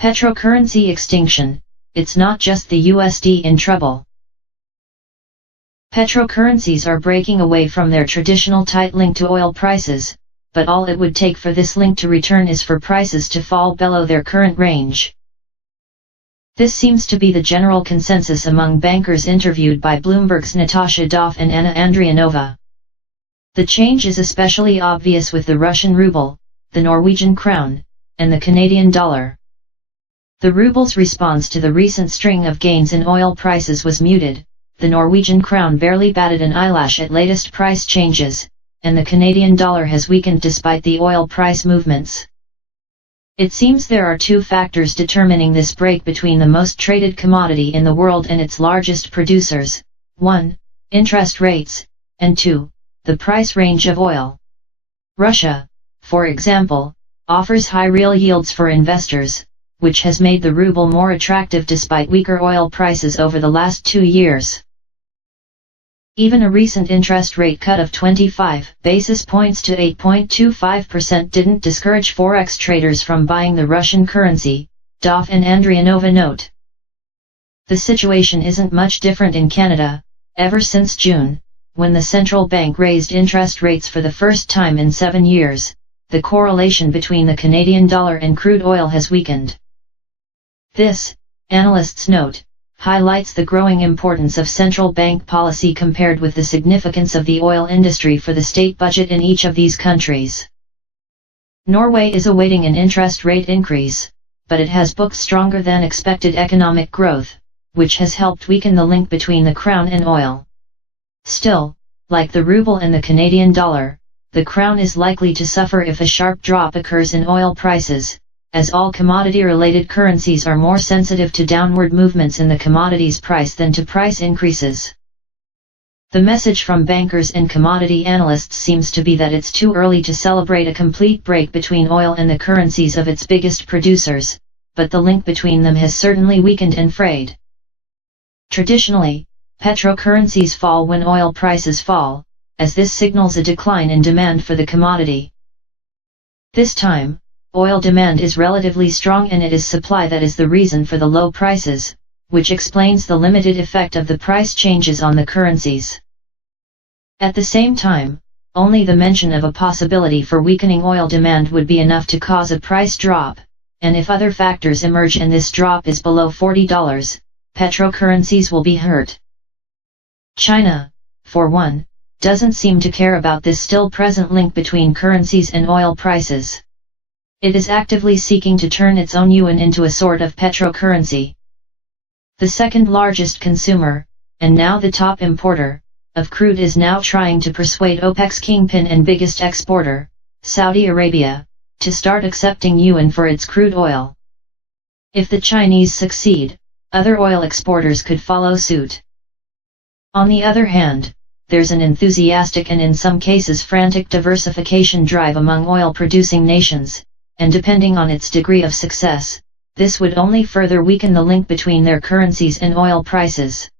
Petrocurrency extinction, it's not just the USD in trouble. Petrocurrencies are breaking away from their traditional tight link to oil prices, but all it would take for this link to return is for prices to fall below their current range. This seems to be the general consensus among bankers interviewed by Bloomberg's Natasha Doff and Anna Andrianova. The change is especially obvious with the Russian ruble, the Norwegian krone, and the Canadian dollar. The ruble's response to the recent string of gains in oil prices was muted, the Norwegian krone barely batted an eyelash at latest price changes, and the Canadian dollar has weakened despite the oil price movements. It seems there are two factors determining this break between the most traded commodity in the world and its largest producers: 1. Interest rates, and 2. The price range of oil. Russia, for example, offers high real yields for investors, which has made the ruble more attractive despite weaker oil prices over the last 2 years. Even a recent interest rate cut of 25 basis points to 8.25% didn't discourage forex traders from buying the Russian currency, Doff and Andrianova note. The situation isn't much different in Canada. Ever since June, when the central bank raised interest rates for the first time in 7 years, the correlation between the Canadian dollar and crude oil has weakened. This, analysts note, highlights the growing importance of central bank policy compared with the significance of the oil industry for the state budget in each of these countries. Norway is awaiting an interest rate increase, but it has booked stronger than expected economic growth, which has helped weaken the link between the crown and oil. Still, like the ruble and the Canadian dollar, the crown is likely to suffer if a sharp drop occurs in oil prices, as all commodity-related currencies are more sensitive to downward movements in the commodity's price than to price increases. The message from bankers and commodity analysts seems to be that it's too early to celebrate a complete break between oil and the currencies of its biggest producers, but the link between them has certainly weakened and frayed. Traditionally, petrocurrencies fall when oil prices fall, as this signals a decline in demand for the commodity. This time, oil demand is relatively strong and it is supply that is the reason for the low prices, which explains the limited effect of the price changes on the currencies. At the same time, only the mention of a possibility for weakening oil demand would be enough to cause a price drop, and if other factors emerge and this drop is below $40, petrocurrencies will be hurt. China, for one, doesn't seem to care about this still present link between currencies and oil prices. It is actively seeking to turn its own yuan into a sort of petrocurrency. The second largest consumer, and now the top importer, of crude is now trying to persuade OPEC's kingpin and biggest exporter, Saudi Arabia, to start accepting yuan for its crude oil. If the Chinese succeed, other oil exporters could follow suit. On the other hand, there's an enthusiastic and in some cases frantic diversification drive among oil-producing nations, and depending on its degree of success, this would only further weaken the link between their currencies and oil prices.